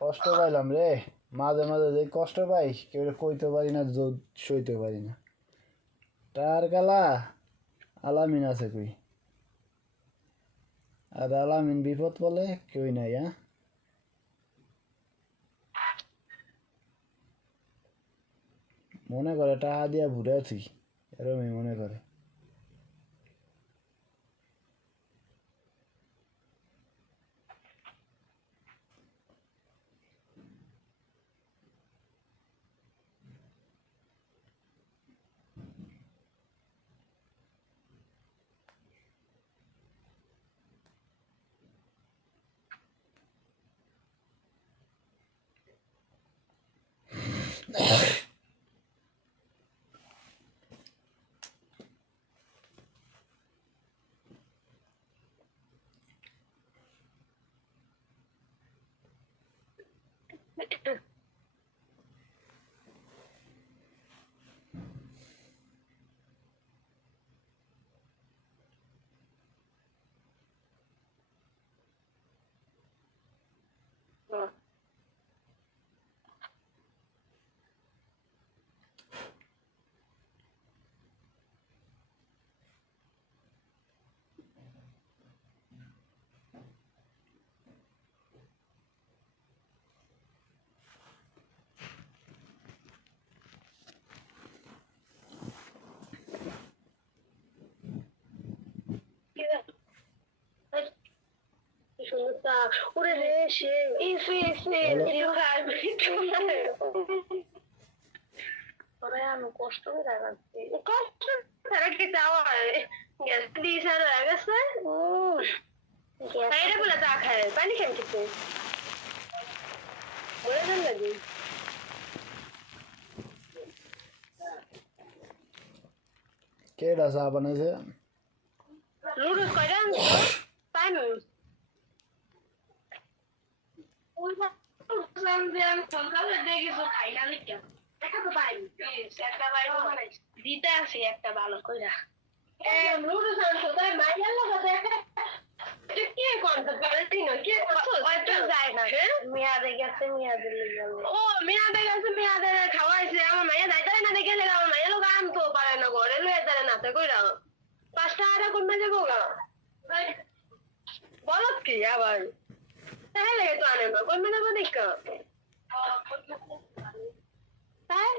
কষ্ট পাইলাম রে, মাঝে মাঝে যে কষ্ট পাই কেউ কইতে পারি না, সইতে পারি না। তার কালা আলামিন আছে কই, আর আলামিন বিপদ বলে কেউই নাই। হ্যাঁ, মনে করে টাকা দিয়া ঘুরে আছি, এরমই মনে করে। ওরে রে সে ইসে ইসে ওরে আমি কষ্ট করে রাখছি, কষ্ট ছাড়া কি চাওয়া গ্যাস দিয়ে সারা হয়ে গেছে। বাইরে বলে চা খায় পানি খেয়ে খেতে বলে দেন নাকি কেডা চা বানাইছে? লুডুস কয়টা তাই না দিতে আসি একটা ভালো কইরা মেয়াদে গেছে মেয়াদের ও মেয়াদে গেছে মেয়াদে খাওয়াইছে আমার মাইয়া যাইতে না দেখে আমার মাইয়া লোক আনতো পারে না ঘরে লয়ে তারে নাতে কইরা 5 টাকা কোন মাঝে গোগা বলো কি আবার তাহলে তো আনে না কোন মানে বলিকা তাই